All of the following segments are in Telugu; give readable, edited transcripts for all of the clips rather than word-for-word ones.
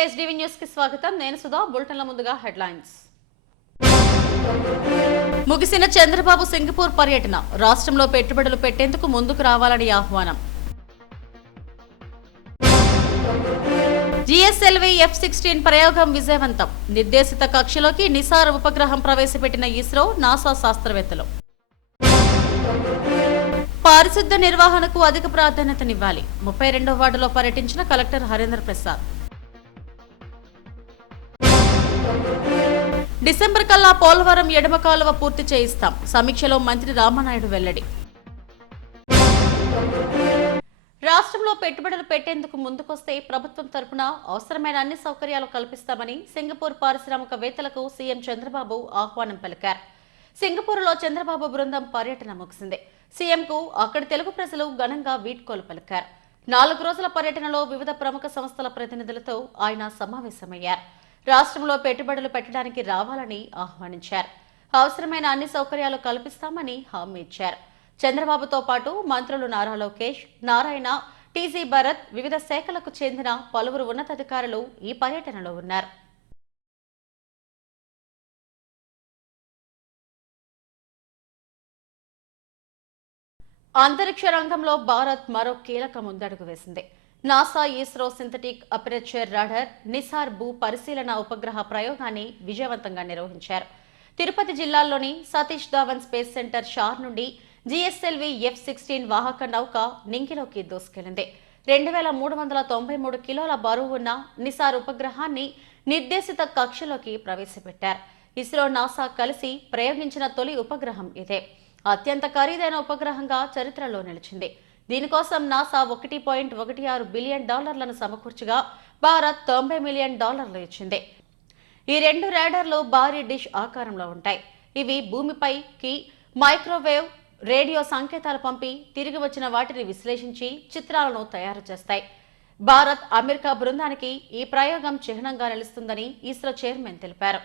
నమస్తే ఎస్డీవీ న్యూస్ కి స్వాగతం. నేను సుధా. బులెటిన్ల ముందుగా హెడ్లైన్స్. ముగిసిన చంద్రబాబు సింగపూర్ పర్యటన. రాష్ట్రంలో పెట్టుబడులు పెట్టేందుకు ముందుకు రావాలని ఆహ్వానం. జిఎస్ఎల్వి F-16 ప్రయోగం విజయవంతం. నిర్దేశిత కక్షలోకి నిసార్ ఉపగ్రహం ప్రవేశపెట్టిన ఇస్రో, నాసా శాస్త్రవేత్తలు. పారిశుద్ధ నిర్వహణకు అధిక ప్రాధాన్యతనివ్వాలి. 32వ వార్డులో పర్యటించిన కలెక్టర్ హరీంద్ర ప్రసాద్. డిసెంబర్ కల్లా పోలవరం ఎడమ కాలువ పూర్తి చేయిస్తాం. సమీక్షలో మంత్రి రామానాయుడు వెల్లడి. రాష్ట్రంలో పెట్టుబడులు పెట్టేందుకు ముందుకొస్తే ప్రభుత్వం తరపున అవసరమైన అన్ని సౌకర్యాలు కల్పిస్తామని సింగపూర్ పారిశ్రామికవేత్తలకు సీఎం చంద్రబాబు ఆహ్వానం పలికారు. సింగపూర్లో చంద్రబాబు బృందం పర్యటన ముగిసింది. సీఎంకు అక్కడి తెలుగు ప్రజలు ఘనంగా వీడ్కోలు పలికారు. 4 రోజుల పర్యటనలో వివిధ ప్రముఖ సంస్థల ప్రతినిధులతో ఆయన సమావేశమయ్యారు. రాష్ట్రంలో పెట్టుబడులు పెట్టడానికి రావాలని ఆహ్వానించారు. అవసరమైన అన్ని సౌకర్యాలు కల్పిస్తామని హామీ ఇచ్చారు. చంద్రబాబుతో పాటు మంత్రులు నారా లోకేష్, నారాయణ, టీజీ భరత్, వివిధ శాఖలకు చెందిన పలువురు ఉన్నతాధికారులు ఈ పర్యటనలో ఉన్నారు. అంతరిక్ష రంగంలో భారత్ మరో కీలక ముందడుగు వేసింది. NASA ISRO synthetic aperture radar Nisar భూ పరిశీలన ఉపగ్రహ ప్రయోగాన్ని విజయవంతంగా నిర్వహించారు. తిరుపతి జిల్లాలోని సతీష్ ధావన్ స్పేస్ సెంటర్ షార్ నుండి జిఎస్ఎల్వి F-16 వాహక నౌక నింగిలోకి దూసుకెళ్లింది. 2393 కిలోల బరువు ఉన్న నిసార్ ఉపగ్రహాన్ని నిర్దేశిత కక్షలోకి ప్రవేశపెట్టారు. ఇస్రో, నాసా కలిసి ప్రయోగించిన తొలి ఉపగ్రహం ఇదే. అత్యంత ఖరీదైన ఉపగ్రహంగా చరిత్రలో నిలిచింది. దీనికోసం నాసా $1.16 బిలియన్ సమకూర్చగా భారత్ $90 మిలియన్ ఇచ్చింది. ఈ 2 రాడార్లు భారీ డిష్ ఆకారంలో ఉంటాయి. ఇవి భూమిపైకి మైక్రోవేవ్, రేడియో సంకేతాలు పంపి తిరిగి వచ్చిన వాటిని విశ్లేషించి చిత్రాలను తయారు చేస్తాయి. భారత్, అమెరికా బృందానికి ఈ ప్రయోగం చిహ్నంగా నిలుస్తుందని ఇస్రో చైర్మన్ తెలిపారు.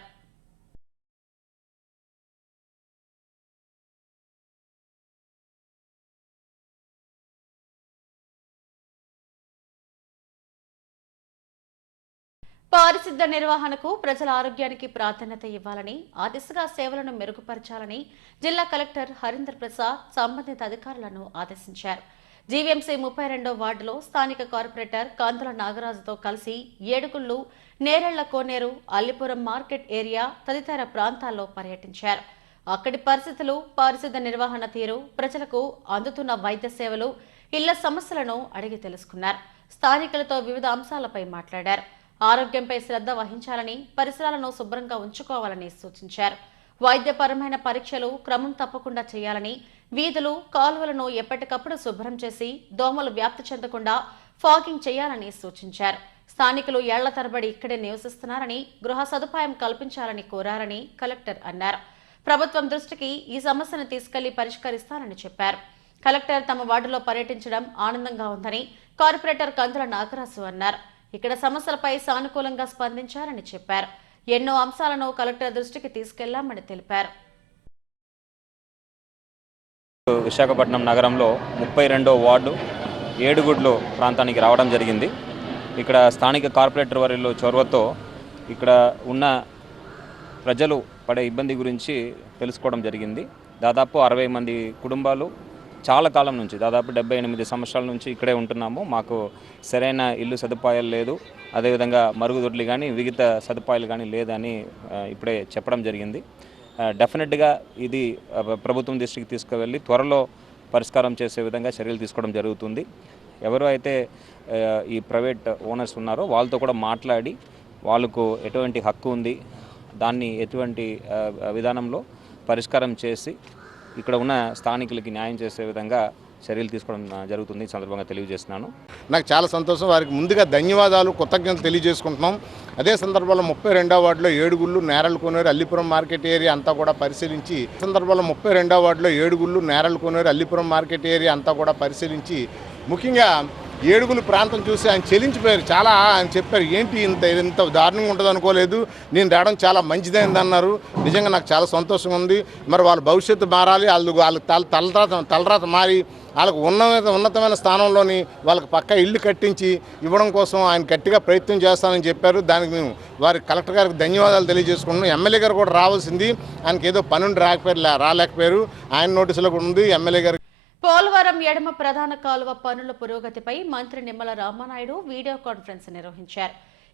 పారిశుద్ధ నిర్వహణకు, ప్రజల ఆరోగ్యానికి ప్రాధాన్యత ఇవ్వాలని, ఆ దిశగా సేవలను మెరుగుపరచాలని జిల్లా కలెక్టర్ హరీంద్ర ప్రసాద్ సంబంధిత అధికారులను ఆదేశించారు. జీవీఎంసీ 32వ వార్డులో స్థానిక కార్పొరేటర్ కాంతుల నాగరాజుతో కలిసి ఏడుగుళ్లు, నేరెళ్ల కోనేరు, అల్లిపురం మార్కెట్ ఏరియా తదితర ప్రాంతాల్లో పర్యటించారు. అక్కడి పరిస్థితులు, పారిశుద్ధ నిర్వహణ తీరు, ప్రజలకు అందుతున్న వైద్య సేవలు, ఇళ్ల సమస్యలను అడిగి తెలుసుకున్నారు. స్థానికులతో వివిధ అంశాలపై మాట్లాడారు. ఆరోగ్యంపై శ్రద్ధ వహించాలని, పరిసరాలను శుభ్రంగా ఉంచుకోవాలని సూచించారు. వైద్యపరమైన పరీక్షలు క్రమం తప్పకుండా చేయాలని, వీధులు, కాలువలను ఎప్పటికప్పుడు శుభ్రం చేసి దోమలు వ్యాప్తి చెందకుండా ఫాగింగ్ చేయాలని సూచించారు. స్థానికులు ఏళ్ల తరబడి ఇక్కడే నివసిస్తున్నారని, గృహ సదుపాయం కల్పించాలని కోరారని కలెక్టర్ అన్నారు. ప్రభుత్వం దృష్టికి ఈ సమస్యను తీసుకెళ్లి పరిష్కరిస్తారని చెప్పారు. కలెక్టర్ తమ వార్డులో పర్యటించడం ఆనందంగా ఉందని కార్పొరేటర్ కందుల నాగరాజు అన్నారు. ఇక్కడ సమస్యలపై సానుకూలంగా స్పందించారని చెప్పారు. ఎన్నో అంశాలను కలెక్టర్ దృష్టికి తీసుకెళ్లామని తెలిపారు. విశాఖపట్నం నగరంలో 32వ వార్డు ఏడుగుడ్లు ప్రాంతానికి రావడం జరిగింది. ఇక్కడ స్థానిక కార్పొరేటర్ వారిలో చొరవతో ఇక్కడ ఉన్న ప్రజలు పడే ఇబ్బంది గురించి తెలుసుకోవడం జరిగింది. దాదాపు 60 మంది కుటుంబాలు చాలా కాలం నుంచి, దాదాపు 78 సంవత్సరాల నుంచి ఇక్కడే ఉంటున్నాము. మాకు సరైన ఇల్లు సదుపాయాలు లేదు, అదేవిధంగా మరుగుదొడ్లు కానీ వివిధ సదుపాయాలు కానీ లేదని ఇప్పుడే చెప్పడం జరిగింది. డెఫినెట్గా ఇది ప్రభుత్వం దృష్టికి తీసుకువెళ్ళి త్వరలో పరిష్కారం చేసే విధంగా చర్యలు తీసుకోవడం జరుగుతుంది. ఎవరు అయితే ఈ ప్రైవేట్ ఓనర్స్ ఉన్నారో వాళ్ళతో కూడా మాట్లాడి వాళ్ళకు ఎటువంటి హక్కు ఉంది, దాన్ని ఎటువంటి విధానంలో పరిష్కారం చేసి ఇక్కడ ఉన్న స్థానికులకి న్యాయం చేసే విధంగా చర్యలు తీసుకోవడం జరుగుతుంది. ఈ సందర్భంగా తెలియజేస్తున్నాను. నాకు చాలా సంతోషం. వారికి ముందుగా ధన్యవాదాలు, కృతజ్ఞతలు తెలియజేసుకుంటున్నాం. అదే సందర్భంలో 32వ వార్డులో ఏడుగుళ్ళు, నేరల కోనేరు, అల్లిపురం మార్కెట్ ఏరియా అంతా కూడా పరిశీలించి, సందర్భంలో 32వ వార్డులో ఏడుగుళ్ళు, నేరల కోనేరు, అల్లిపురం మార్కెట్ ఏరియా అంతా కూడా పరిశీలించి, ముఖ్యంగా ఏడుగుల ప్రాంతం చూసి ఆయన చెలించిపోయారు. చాలా ఆయన చెప్పారు, ఏంటి ఇంత దారుణంగా ఉంటుంది అనుకోలేదు, నేను రావడం చాలా మంచిదైంది అన్నారు. నిజంగా నాకు చాలా సంతోషంగా ఉంది. మరి వాళ్ళ భవిష్యత్తు మారాలి, వాళ్ళ తలరాత మారి వాళ్ళకు ఉన్నతమైన స్థానంలోని వాళ్ళకి పక్కా ఇల్లు కట్టించి ఇవ్వడం కోసం ఆయన గట్టిగా ప్రయత్నం చేస్తానని చెప్పారు. దానికి మేము వారి కలెక్టర్ గారికి ధన్యవాదాలు తెలియజేసుకుంటున్నాం. ఎమ్మెల్యే గారు కూడా రావాల్సింది, ఆయనకి ఏదో పనుండి రాలేకపోయారు. ఆయన నోటీసులో కూడా ఉంది ఎమ్మెల్యే గారు. పోలవరం ఎడమ ప్రధాన కాలువ పనుల పురోగతిపై మంత్రి నిమ్మల రామానాయుడు వీడియో కాన్ఫరెన్స్ నిర్వహించారు.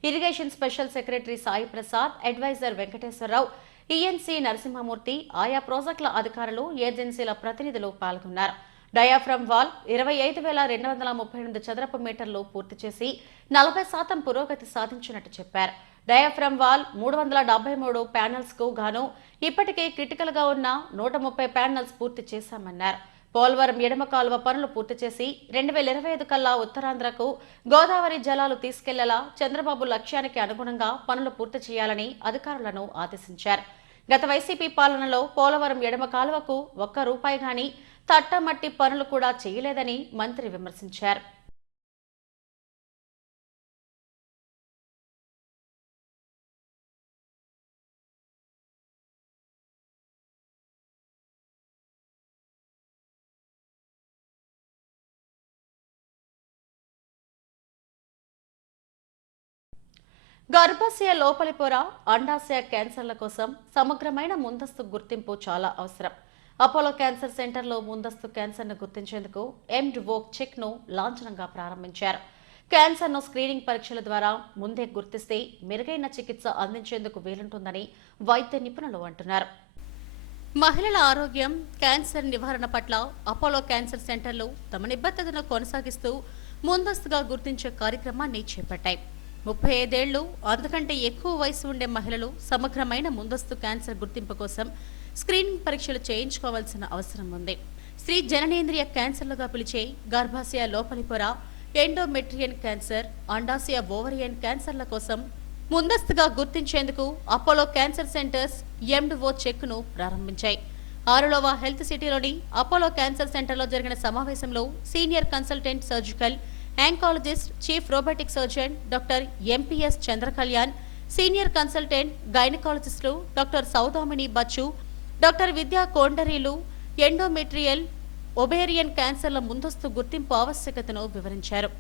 Irrigation special secretary Sai Prasad, adviser Venkateswararao, ENC Narasimhamurthy, ఆయా ప్రాజెక్టుల అధికారులు, ఏజెన్సీల ప్రతినిధులు పాల్గొన్నారు. డయాఫ్రమ్ వాల్ 25,238 చదరపు మీటర్లు పూర్తి చేసి 40% పురోగతి సాధించినట్టు చెప్పారు. డయాఫ్రమ్ వాల్ 373 ప్యానెల్స్ కు గాను ఇప్పటికే క్రిటికల్ గా ఉన్న 130 ప్యానెల్స్ పూర్తి చేశామన్నారు. పోలవరం ఎడమ కాలువ పనులు పూర్తి చేసి 2025 కల్లా ఉత్తరాంధ్రకు గోదావరి జలాలు తీసుకెళ్లేలా చంద్రబాబు లక్ష్యానికి అనుగుణంగా పనులు పూర్తి చేయాలని అధికారులను ఆదేశించారు. గత వైసీపీ పాలనలో పోలవరం ఎడమ కాలువకు ₹1 గాని తట్టమట్టి పనులు కూడా చేయలేదని మంత్రి విమర్శించారు. గర్భాశయ లోపలి పొర, అండాశయ క్యాన్సర్ల కోసం సమగ్రమైన ముందస్తు గుర్తింపు చాలా అవసరం. అపోలో క్యాన్సర్ సెంటర్లో ముందస్తు క్యాన్సర్ను గుర్తించేందుకు ఎండ్వోక్ చెక్ను లాంఛనంగా ప్రారంభించారు. క్యాన్సర్ను స్క్రీనింగ్ పరీక్షల ద్వారా ముందే గుర్తిస్తే మెరుగైన చికిత్స అందించేందుకు వీలుంటుందని వైద్య నిపుణులు అంటున్నారు. మహిళల ఆరోగ్యం, క్యాన్సర్ నివారణ పట్ల అపోలో క్యాన్సర్ సెంటర్లు తమ నిబద్ధతను కొనసాగిస్తూ ముందస్తుగా గుర్తించే కార్యక్రమాన్ని చేపట్టాయి. 35 ఏళ్లు అంతకంటే ఎక్కువ వయసు ఉండే మహిళలు సమగ్రమైన ముందస్తు క్యాన్సర్ గుర్తింపు కోసం స్క్రీనింగ్ పరీక్షలు చేయించుకోవాల్సిన అవసరం ఉంది. స్త్రీ జననేంద్రియ క్యాన్సర్లుగా పిలిచే గర్భాశయ లోపలి పొర, ఎండోమెట్రియన్ క్యాన్సర్, అండాశయ ఓవరియన్ క్యాన్సర్ల కోసం ముందస్తుగా గుర్తించేందుకు అపోలో క్యాన్సర్ సెంటర్స్ ఎండ్వో చెక్ను ప్రారంభించాయి. ఆరులోవా హెల్త్ సిటీలోని అపోలో క్యాన్సర్ సెంటర్లో జరిగిన సమావేశంలో senior consultant surgical oncologist, chief robotic surgeon doctor MPS Chandrakalyan, senior consultant గైనకాలజిస్టులు డాక్టర్ సౌదామిని బచ్చు, డాక్టర్ విద్యా కోండరీలు ఎండోమెట్రియల్, ఒబేరియన్ క్యాన్సర్ల ముందస్తు గుర్తింపు ఆవశ్యకతను వివరించారు.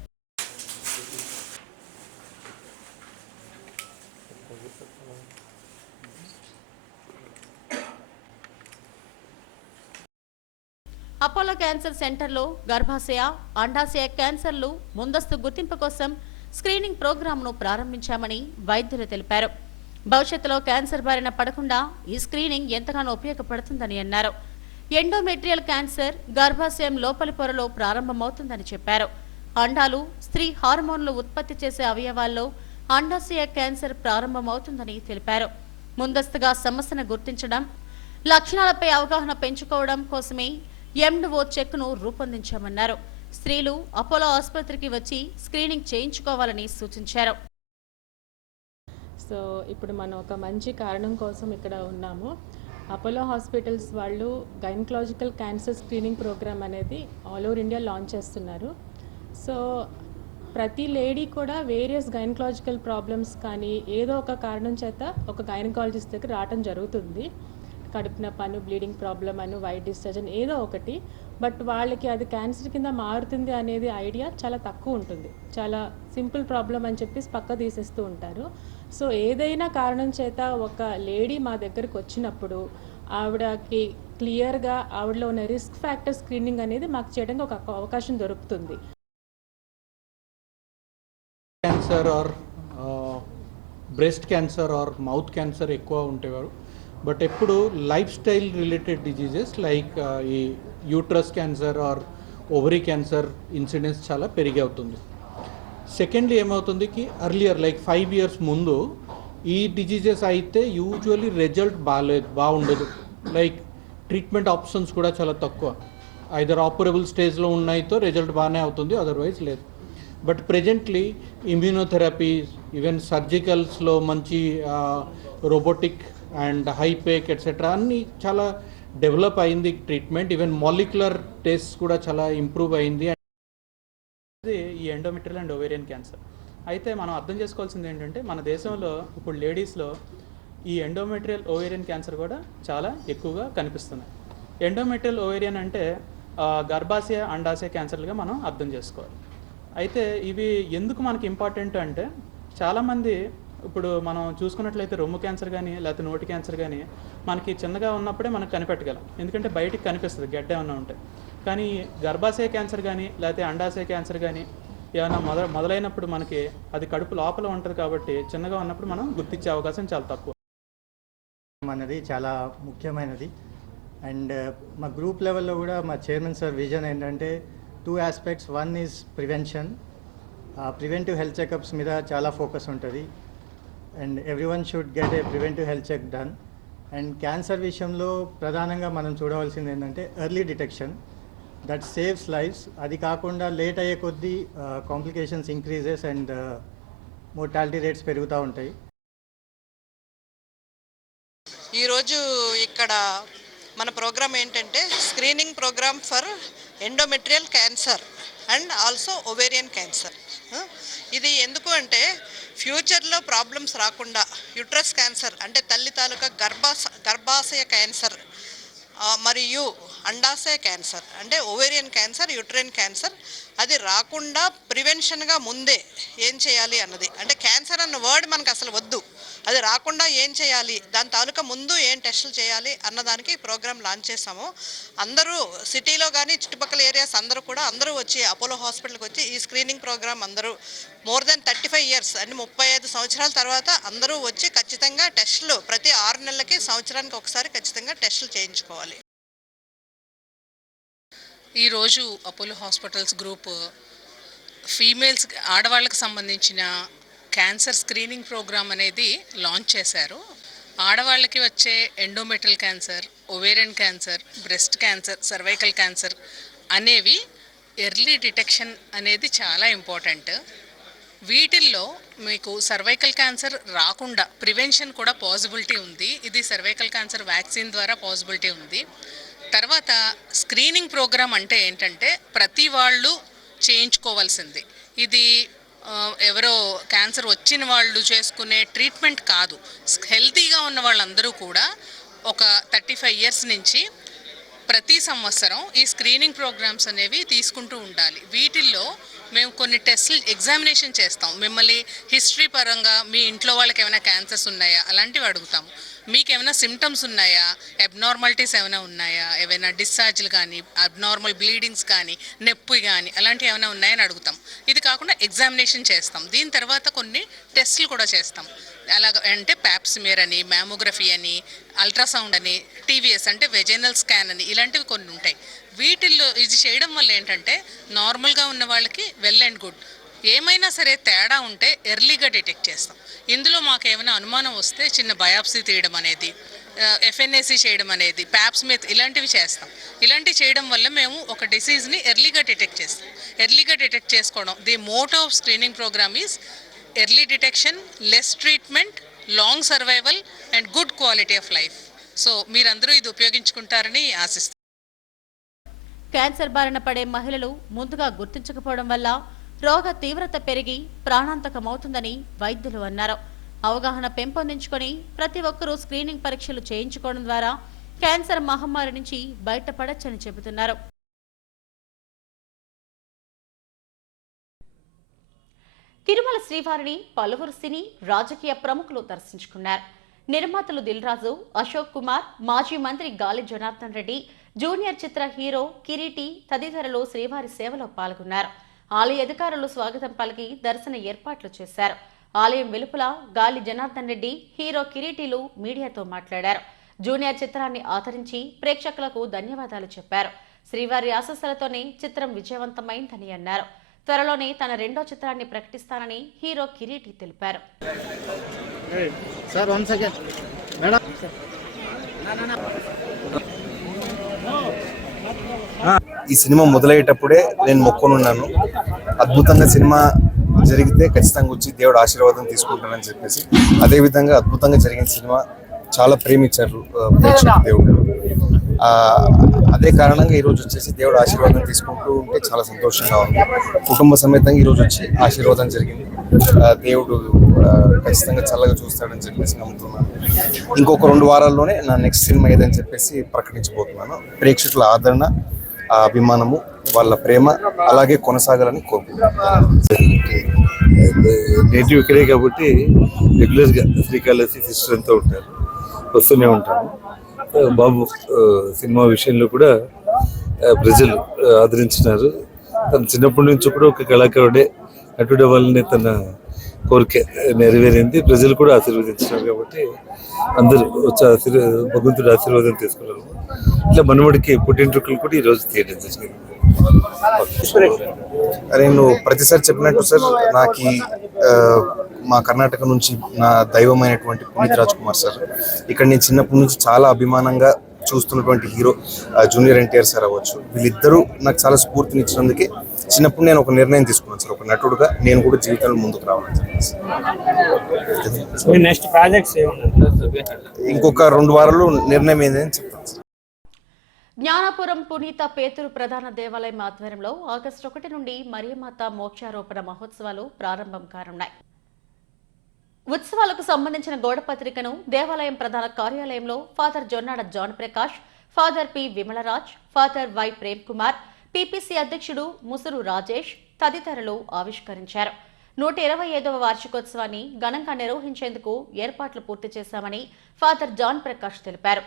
అపోలో క్యాన్సర్ సెంటర్లో గర్భాశయ, అండాశయ క్యాన్సర్లు ముందస్తు గుర్తింపు కోసం స్క్రీనింగ్ ప్రోగ్రాంను ప్రారంభించామని వైద్యులు తెలిపారు. భవిష్యత్తులో క్యాన్సర్ బారిన పడకుండా ఈ స్క్రీనింగ్ ఎంతగానో ఉపయోగపడుతుందని అన్నారు. ఎండోమెట్రియల్ క్యాన్సర్ గర్భాశయం లోపలి పొరలో ప్రారంభమవుతుందని చెప్పారు. అండాలు, స్త్రీ హార్మోన్లు ఉత్పత్తి చేసే అవయవాల్లో అండాశయ క్యాన్సర్ ప్రారంభమవుతుందని తెలిపారు. ముందస్తుగా సమస్యను గుర్తించడం, లక్షణాలపై అవగాహన పెంచుకోవడం కోసమే ఎండ్వో చెక్ను రూపొందించామన్నారు. స్త్రీలు అపోలో ఆసుపత్రికి వచ్చి స్క్రీనింగ్ చేయించుకోవాలని సూచించారు. సో ఇప్పుడు మనం ఒక మంచి కారణం కోసం ఇక్కడ ఉన్నాము. అపోలో హాస్పిటల్స్ వాళ్ళు గైనకాలజికల్ క్యాన్సర్ స్క్రీనింగ్ ప్రోగ్రామ్ అనేది ఆల్ ఓవర్ ఇండియా లాంచ్ చేస్తున్నారు. సో ప్రతి లేడీ కూడా వేరియస్ గైనకాలజికల్ ప్రాబ్లమ్స్ కానీ ఏదో ఒక కారణం చేత ఒక గైనకాలజిస్ట్ దగ్గర రావడం జరుగుతుంది. కడుపు నొప్పి, బ్లీడింగ్ ప్రాబ్లమ్ అను, వైట్ డిశ్చార్జ్ అని ఏదో ఒకటి. బట్ వాళ్ళకి అది క్యాన్సర్ కింద మారుతుంది అనేది ఐడియా చాలా తక్కువ ఉంటుంది. చాలా సింపుల్ ప్రాబ్లం అని చెప్పేసి పక్క తీసేస్తూ ఉంటారు. సో ఏదైనా కారణం చేత ఒక లేడీ మా దగ్గరకు వచ్చినప్పుడు ఆవిడకి క్లియర్గా ఆవిడలో ఉన్న రిస్క్ ఫ్యాక్టర్ స్క్రీనింగ్ అనేది మాకు చేయడానికి ఒక అవకాశం దొరుకుతుంది. Cancer or breast cancer or mouth cancer ఎక్కువ ఉండేవారు. బట్ ఎప్పుడు lifestyle related diseases like ఈ uterus cancer or ovary cancer incidence చాలా పెరిగి అవుతుంది. సెకండ్లీ ఏమవుతుంది కి అర్లియర్ లైక్ 5 years ముందు ఈ డిజీజెస్ అయితే యూజువల్లీ రిజల్ట్ బాగుండదు. లైక్ ట్రీట్మెంట్ ఆప్షన్స్ కూడా చాలా తక్కువ. ఐదర్ ఆపరబుల్ స్టేజ్లో ఉన్నాయితో రిజల్ట్ బాగానే అవుతుంది, అదర్వైజ్ లేదు. బట్ ప్రెజెంట్లీ ఇమ్యూనోథెరపీ, ఈవెన్ సర్జికల్స్లో మంచి రోబోటిక్ అండ్ హైపేక్ ఎట్సెట్రా అన్నీ చాలా డెవలప్ అయింది ట్రీట్మెంట్. ఈవెన్ మాలిక్యులర్ టెస్ట్ కూడా చాలా ఇంప్రూవ్ అయింది. ఈ ఎండోమెట్రియల్ అండ్ ఓవేరియన్ క్యాన్సర్. అయితే మనం అర్థం చేసుకోవాల్సింది ఏంటంటే మన దేశంలో ఇప్పుడు లేడీస్లో ఈ ఎండోమెట్రియల్ ఓవేరియన్ క్యాన్సర్ కూడా చాలా ఎక్కువగా కనిపిస్తున్నాయి. ఎండోమెట్రియల్ ఓవేరియన్ అంటే గర్భాశయ అండాశయ క్యాన్సర్లుగా మనం అర్థం చేసుకోవాలి. అయితే ఇవి ఎందుకు మనకి ఇంపార్టెంట్ అంటే చాలామంది ఇప్పుడు మనం చూసుకున్నట్లయితే రొమ్ము క్యాన్సర్ కానీ లేకపోతే నోటి క్యాన్సర్ కానీ మనకి చిన్నగా ఉన్నప్పుడే మనకు కనిపెట్టగలం, ఎందుకంటే బయటికి కనిపిస్తుంది గడ్డ ఏమన్నా ఉంటే. కానీ గర్భాశయ క్యాన్సర్ కానీ లేకపోతే అండాశయ క్యాన్సర్ కానీ ఏమైనా మొదలైనప్పుడు మనకి అది కడుపు లోపల ఉంటుంది కాబట్టి చిన్నగా ఉన్నప్పుడు మనం గుర్తించే అవకాశం చాలా తక్కువ. అనేది చాలా ముఖ్యమైనది. అండ్ మా గ్రూప్ లెవెల్లో కూడా మా చైర్మన్ సార్ విజన్ ఏంటంటే 2 aspects. 1 is prevention, preventive health checkups మీద చాలా ఫోకస్ ఉంటుంది. And everyone should get a preventive health check done. And cancer విషయంలో ప్రధానంగా మనం చూడవలసింది ఏంటంటే early detection, that saves lives. అది కాకుండా లేట్ అయ్యే కొద్దీ complications increases and mortality rates పెరుగుతూ ఉంటాయి. ఈరోజు ఇక్కడ మన ప్రోగ్రామ్ ఏంటంటే screening programme for endometrial cancer and also ovarian cancer. ఇది ఎందుకు అంటే ఫ్యూచర్లో ప్రాబ్లమ్స్ రాకుండా యూట్రస్ క్యాన్సర్ అంటే తల్లి తాలూకా గర్భాశయ క్యాన్సర్ మరియు అండాశయ క్యాన్సర్ అంటే ఓవేరియన్ క్యాన్సర్, యూట్రైన్ క్యాన్సర్ అది రాకుండా ప్రివెన్షన్గా ముందే ఏం చేయాలి అన్నది. అంటే క్యాన్సర్ అన్న వర్డ్ మనకు అసలు వద్దు, అది రాకుండా ఏం చేయాలి, దాని తాలూకా ముందు ఏం టెస్టులు చేయాలి అన్నదానికి ప్రోగ్రామ్ లాంచ్ చేసాము. అందరూ సిటీలో కానీ చుట్టుపక్కల ఏరియాస్ అందరూ వచ్చి అపోలో హాస్పిటల్కి వచ్చి ఈ స్క్రీనింగ్ ప్రోగ్రామ్ అందరూ మోర్ దెన్ 35 ఇయర్స్ అంటే 35 సంవత్సరాల తర్వాత అందరూ వచ్చి ఖచ్చితంగా టెస్టులు ప్రతి 6 నెలలకి సంవత్సరానికి ఒకసారి ఖచ్చితంగా టెస్టులు చేయించుకోవాలి. ఈరోజు అపోలో హాస్పిటల్స్ గ్రూప్ ఫీమేల్స్ ఆడవాళ్ళకి సంబంధించిన క్యాన్సర్ స్క్రీనింగ్ ప్రోగ్రామ్ అనేది లాంచ్ చేశారు. ఆడవాళ్ళకి వచ్చే endometrial cancer, ovarian cancer, breast cancer, cervical cancer అనేవి ఎర్లీ డిటెక్షన్ అనేది చాలా ఇంపార్టెంట్. వీటిల్లో మీకు సర్వైకల్ క్యాన్సర్ రాకుండా ప్రివెన్షన్ కూడా పాసిబిలిటీ ఉంది. ఇది సర్వైకల్ క్యాన్సర్ వ్యాక్సిన్ ద్వారా పాసిబిలిటీ ఉంది. తర్వాత స్క్రీనింగ్ ప్రోగ్రామ్ అంటే ఏంటంటే ప్రతి వాళ్ళు చేయించుకోవాల్సింది. ఇది ఎవరో క్యాన్సర్ వచ్చిన వాళ్ళు చేసుకునే ట్రీట్మెంట్ కాదు. హెల్తీగా ఉన్న వాళ్ళందరూ కూడా ఒక 35 ఇయర్స్ నుంచి ప్రతి సంవత్సరం ఈ స్క్రీనింగ్ ప్రోగ్రామ్స్ అనేవి తీసుకుంటూ ఉండాలి. వీటిల్లో మేము కొన్ని టెస్టులు ఎగ్జామినేషన్ చేస్తాం. మిమ్మల్ని హిస్టరీ పరంగా మీ ఇంట్లో వాళ్ళకి ఏమైనా క్యాన్సర్స్ ఉన్నాయా అలాంటివి అడుగుతాము. మీకు ఏమైనా సిమ్టమ్స్ ఉన్నాయా, అబ్నార్మాలిటీస్ ఏమైనా ఉన్నాయా, ఏమైనా డిశ్చార్జ్లు కానీ, అబ్నార్మల్ బ్లీడింగ్స్ కానీ, నొప్పి కానీ అలాంటివి ఏమైనా ఉన్నాయని అడుగుతాం. ఇది కాకుండా ఎగ్జామినేషన్ చేస్తాం. దీని తర్వాత కొన్ని టెస్టులు కూడా చేస్తాం. అలాగ అంటే ప్యాప్స్మియర్ అని, మ్యామోగ్రఫీ అని, అల్ట్రాసౌండ్ అని, టీవీఎస్ అంటే వెజైనల్ స్కాన్ అని ఇలాంటివి కొన్ని ఉంటాయి. వీటిల్లో ఇది చేయడం వల్ల ఏంటంటే నార్మల్గా ఉన్న వాళ్ళకి వెల్ అండ్ గుడ్. ఏమైనా సరే తేడా ఉంటే ఎర్లీగా డిటెక్ట్ చేస్తాం. ఇందులో మాకు ఏమైనా అనుమానం వస్తే చిన్న బయాప్సీ తీయడం అనేది, ఎఫ్ఎన్ఏసి చేయడం అనేది, ప్యాప్స్మియర్ ఇలాంటివి చేస్తాం. ఇలాంటివి చేయడం వల్ల మేము ఒక డిసీజ్ని ఎర్లీగా డిటెక్ట్ చేస్తాం. ఎర్లీగా డిటెక్ట్ చేసుకోవడం the motto of screening programme is early detection, less treatment, long survival and good quality of life. So మీరందరూ ఇది ఉపయోగించుకుంటారని ఆశిస్తాం. క్యాన్సర్ బారిన పడే మహిళలు ముందుగా గుర్తించకపోవడం వల్ల రోగ తీవ్రత పెరిగి ప్రాణాంతకమవుతుందని వైద్యులు అన్నారు. అవగాహన పెంపొందించుకొని ప్రతి ఒక్కరూ స్క్రీనింగ్ పరీక్షలు చేయించుకోవడం ద్వారా క్యాన్సర్ మహమ్మారి నుంచి బయటపడొచ్చని చెబుతున్నారు. తిరుమల శ్రీవారిని పలువురు సినీ రాజకీయ ప్రముఖులు దర్శించుకున్నారు. నిర్మాతలు దిల్ రాజు, అశోక్ కుమార్, మాజీ మంత్రి గాలి జనార్దన్ రెడ్డి, జూనియర్ చిత్ర హీరో కిరీటి తదితరులు శ్రీవారి సేవలో పాల్గొన్నారు. ఆలయ అధికారులు స్వాగతం పలికి దర్శన ఏర్పాట్లు చేశారు. ఆలయం వెలుపల గాలి జనార్దన్ రెడ్డి, హీరో కిరీటిలు మీడియాతో మాట్లాడారు. జూనియర్ చిత్రాన్ని ఆదరించి ప్రేక్షకులకు ధన్యవాదాలు చెప్పారు. శ్రీవారి ఆశీస్సులతోనే చిత్రం విజయవంతమైందని అన్నారు. త్వరలోనే తన రెండో చిత్రాన్ని ప్రకటిస్తానని హీరో కిరీటి తెలిపారు. ఈ సినిమా మొదలయ్యేటప్పుడే నేను మొక్కునున్నాను, అద్భుతంగా సినిమా జరిగితే ఖచ్చితంగా వచ్చి దేవుడు ఆశీర్వాదం తీసుకుంటానని చెప్పేసి. అదేవిధంగా అద్భుతంగా జరిగిన సినిమా చాలా ప్రేమించారు ప్రేక్షక దేవుడు. అదే కారణంగా ఈరోజు వచ్చేసి దేవుడు ఆశీర్వాదం తీసుకుంటూ ఉంటే చాలా సంతోషంగా ఉంది. కుటుంబ సమేతంగా ఈరోజు వచ్చి ఆశీర్వాదం జరిగింది. దేవుడు ఖచ్చితంగా చల్లగా చూస్తాడని చెప్పేసి నమ్ముతున్నాను. ఇంకొక 2 వారాల్లోనే నా నెక్స్ట్ సినిమా ఏదని చెప్పేసి ప్రకటించబోతున్నాను. ప్రేక్షకుల ఆదరణ, ఆ అభిమానము, వాళ్ళ ప్రేమ అలాగే కొనసాగాలని కోరుకుంటున్నాను. నేటివ్ ఇక్కడే కాబట్టి రెగ్యులర్గా శ్రీకాళహస్తి సిస్టర్ అంతా ఉంటారు, వస్తూనే ఉంటాను. బాబు సినిమా విషయంలో కూడా ప్రజలు ఆదరించినారు. తను చిన్నప్పటి నుంచి కూడా ఒక కళాకారుడే, నటుడు అవ్వాలనే తన కోరిక నెరవేరింది. ప్రజలు కూడా ఆశీర్వదించినారు కాబట్టి అందరూ వచ్చి భగవంతుడి ఆశీర్వాదం తీసుకున్నారు. ఇట్లా మనవడికి పుట్టింట్రుకలు కూడా ఈరోజు తీయడం జరిగింది. నేను ప్రతిసారి చెప్పినట్టు సార్, నాకు మా కర్ణాటక నుంచి నా దైవమైనటువంటి పునీత్ రాజ్ కుమార్ సార్, ఇక్కడ నేను చిన్నప్పటి నుంచి చాలా అభిమానంగా చూస్తున్నటువంటి హీరో జూనియర్ ఎన్టీఆర్ సార్ అవ్వచ్చు, వీళ్ళిద్దరూ నాకు చాలా స్ఫూర్తినిచ్చినందుకే చిన్నప్పుడు నేను ఒక నిర్ణయం తీసుకున్నాను సార్, ఒక నటుడుగా నేను కూడా జీవితంలో ముందుకు రావాలని చెప్పేసి. ఇంకొక 2 వారాల్లో నిర్ణయం ఏందని చెప్తాను సార్. జ్ఞానాపురం పునీత పేతురు ప్రధాన దేవాలయం ఆధ్వర్యంలో ఆగస్టు 1 నుండి మరియమాత మోక్షారోపణ మహోత్సవాలు ప్రారంభం కానున్నాయి. ఉత్సవాలకు సంబంధించిన గోడపత్రికను దేవాలయం ప్రధాన కార్యాలయంలో father Jonnada John Prakash, father P Vimalraj, father Y Prem Kumar, PPC అధ్యక్షుడు ముసురు రాజేష్ తదితరులు ఆవిష్కరించారు. 125వ వార్షికోత్సవాన్ని ఘనంగా నిర్వహించేందుకు ఏర్పాట్లు పూర్తి చేశామని ఫాదర్ జాన్ ప్రకాష్ తెలిపారు.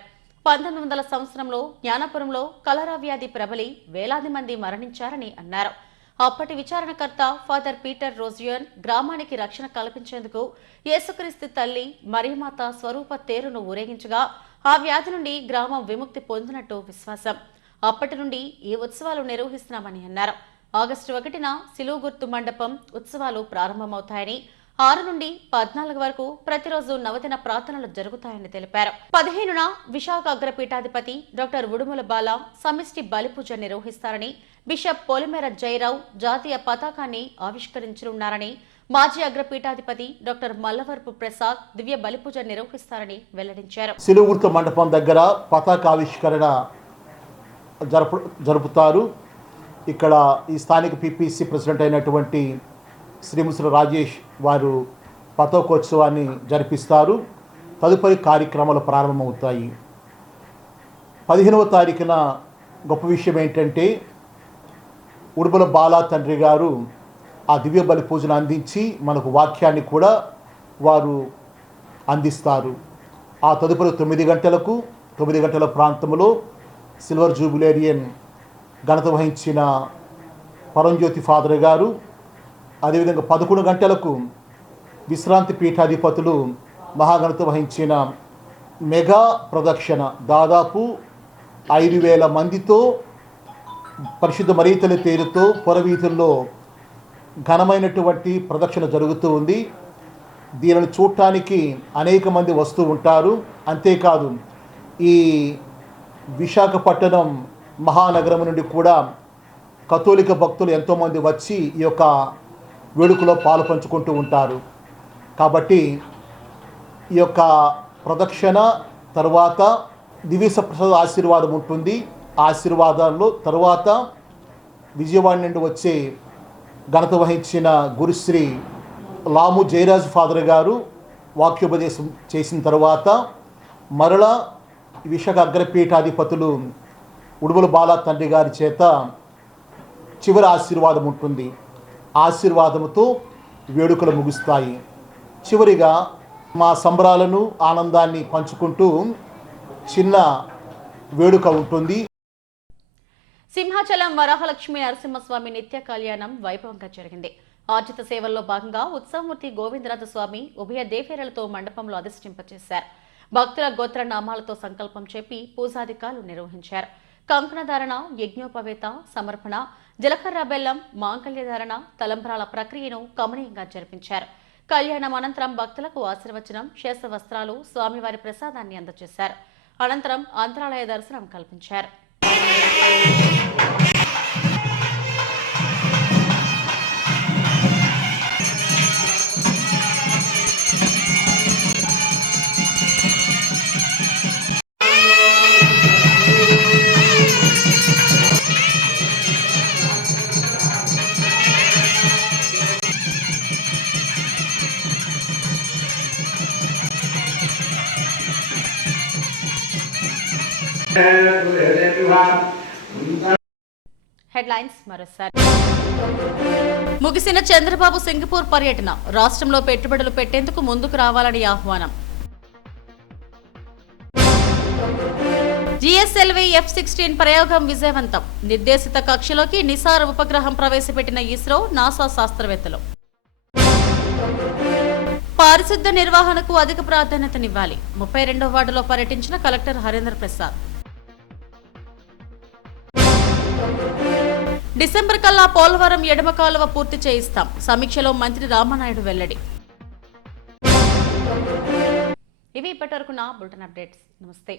1900 సంవత్సరంలో జ్ఞానపురంలో కలరా వ్యాధి ప్రబలి వేలాది మంది మరణించారని అన్నారు. అప్పటి విచారణకర్త ఫాదర్ పీటర్ రోజియన్ గ్రామానికి రక్షణ కల్పించేందుకు యేసుక్రీస్తు తల్లి మరియమాత స్వరూప తేరును ఊరేగించగా ఆ వ్యాధి నుండి గ్రామం విముక్తి పొందినట్టు విశ్వాసం. అప్పటి నుండి ఈ ఉత్సవాలు నిర్వహిస్తున్నామని అన్నారు. ఆగస్టు 1న శిలువ గుర్తు మండపం ఉత్సవాలు ప్రారంభమవుతాయని, 6 నుండి 14 వరకు ప్రతిరోజు నవదిన ప్రార్థనలు జరుగుతాయని తెలిపారు. 15న విశాఖ అగ్రపీఠాధిపతి డాక్టర్ ఉడుముల బాల సమిష్టి బలిపూజ నిర్వహిస్తారని, బిషప్ పొలిమేర జయరావు జాతీయ పతాకాన్ని ఆవిష్కరించనున్నారని, మాజీ అగ్రపీఠాధిపతి డాక్టర్ మల్లవరపు ప్రసాద్ దివ్య బలిపూజ నిర్వహిస్తారని వెల్లడించారు. శిలువ గుర్తు మండపం దగ్గర పతాకావిష్కరణ జరుపుతారు. ఇక్కడ ఈ స్థానిక పిపిసి ప్రెసిడెంట్ అయినటువంటి శ్రీ ముసురు రాజేష్ వారు పతాకోత్సవాన్ని జరిపిస్తారు. తదుపరి కార్యక్రమాలు ప్రారంభమవుతాయి. 15వ తారీఖున గొప్ప విషయం ఏంటంటే, ఉడుముల బాలా తండ్రి గారు ఆ దివ్య బలి పూజను అందించి మనకు వాక్యాన్ని కూడా వారు అందిస్తారు. ఆ తదుపరి 9 గంటలకు 9 గంటల ప్రాంతంలో సిల్వర్ జూబిలేరియన్ ఘనత వహించిన పరంజ్యోతి ఫాదర్ గారు, అదేవిధంగా 11 గంటలకు విశ్రాంతి పీఠాధిపతులు మహాఘనత వహించిన మెగా ప్రదక్షిణ దాదాపు 5,000 మందితో పరిశుద్ధ మరియతల్లి తేరుతో పురవీధుల్లో ఘనమైనటువంటి ప్రదక్షిణ జరుగుతూ ఉంది. దీనిని చూడటానికి అనేక మంది వస్తూ ఉంటారు. అంతేకాదు ఈ విశాఖపట్నం మహానగరం నుండి కూడా కథోలిక భక్తులు ఎంతోమంది వచ్చి ఈ యొక్క వేడుకలో పాలు పంచుకుంటూ ఉంటారు. కాబట్టి ఈ యొక్క ప్రదక్షిణ తర్వాత దివ్య ప్రసాద ఆశీర్వాదం ఉంటుంది. ఆశీర్వాదాల్లో తర్వాత విజయవాడ నుండి వచ్చే ఘనత వహించిన గురుశ్రీ లాము జయరాజ్ ఫాదర్ గారు వాక్యోపదేశం చేసిన తర్వాత మరలా విశాఖ అగ్రపీఠాధిపతులు ఉడుముల బాలా తండ్రి గారి చేత చివరి ఆశీర్వాదం ఉంటుంది. ఆశీర్వాదముతో వేడుకలు ముగుస్తాయి. చివరిగా మా సంబరాలను ఆనందాన్ని పంచుకుంటూ చిన్న వేడుక ఉంటుంది. సింహాచలం వరాహలక్ష్మి నరసింహస్వామి నిత్య కళ్యాణం వైభవంగా జరిగింది. ఆర్జిత సేవల్లో భాగంగా ఉత్సవమూర్తి గోవిందరాజ స్వామి ఉభయ దేవేరలతో మండపంలో అధిష్ఠింపచేశారు. భక్తుల గోత్ర నామాలతో సంకల్పం చెప్పి పూజాధికారులు నిర్వహించారు. కంకణధారణ, యజ్ఞోపవేత, సమర్పణ, జలకర్ర బెల్లం, మాంగళ్యధారణ, తలంబ్రాల ప్రక్రియను కమనీయంగా జరిపించారు. కళ్యాణం అనంతరం భక్తులకు ఆశీర్వచనం, శేష వస్త్రాలు, స్వామివారి ప్రసాదాన్ని అందజేశారు. అనంతరం అంతరాలయ దర్శనం కల్పించారు. హెడ్లైన్స్ మరోసారి. ముగిసిన చంద్రబాబు సింగపూర్ పర్యటన, రాష్ట్రంలో పెట్టుబడులు పెట్టేందుకు ముందుకు రావాలని ఆహ్వానం. జిఎస్ఎల్వి F-16 ప్రయోగం విజయవంతం, నిర్దేశిత కక్షలోకి నిసార్ ఉపగ్రహం ప్రవేశపెట్టిన ఇస్రో, నాసా శాస్త్రవేత్తలు. పారిశుద్ధ నిర్వహణకు అధిక ప్రాధాన్యతనివ్వాలి, 32వ వార్డులో పర్యటించిన కలెక్టర్ హరీంద్ర ప్రసాద్. డిసెంబర్ కల్లా పోలవరం ఎడమ కాలువ పూర్తి చేయిస్తాం, సమీక్షలో మంత్రి రామానాయుడు వెల్లడి. ఇవి ఇప్పటివరకు నా బులెటిన్ అప్డేట్స్. నమస్తే.